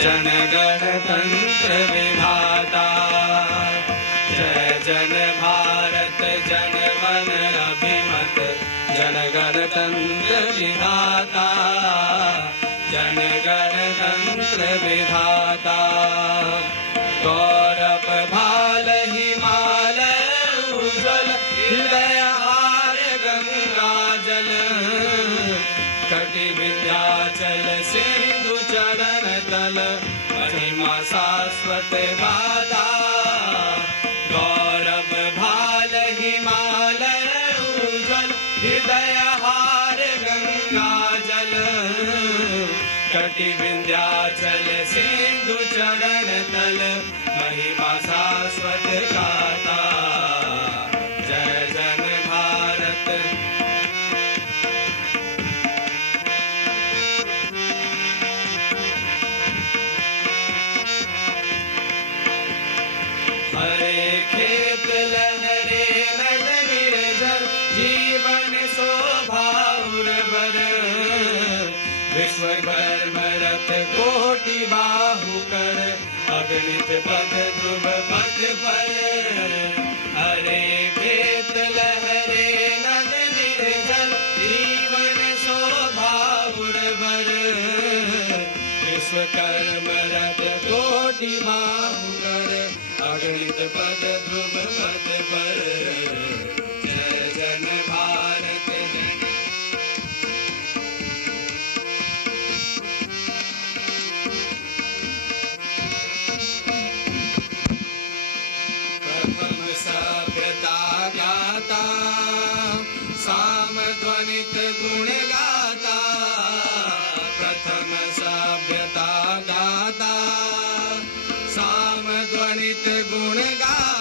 जन गणतंत्र विधाता। जय जन भारत जन मन अभिमत, जन गणतंत्र विधाता, जन गणतंत्र विधाता। गौरव भाल हिमालय उज्ज्वल, हृदय हार गंगा जल, कटि विंध्याचल सिंधु चरण तल, महिमा शाश्वत गाथा। गौरव भाल हिमालय उज्ज्वल, हृदय हार गंगा जल, कटि विंध्याचल सिंधु चरण तल, महिमा शाश्वत गाथा। जय जन भारत। हरे खेत लहरे नद निर्झर, जीवन शोभा उर्वर, विश्वकर्म रथ कोटि बाहुकर, अगणित पद ध्रुव पद पर। हरे खेत लहरे नद निर्झर, जीवन शोभा उर्वर, विश्वकर्म रथ कोटि बाहुकर, अगणित पद ध्रुव पद पर। जय जन भारत जन। प्रथम सभ्यता गाता, साम ध्वनित गुण गाता। प्रथम सभ्यता गाता, साम ध्वनित गुण गाता।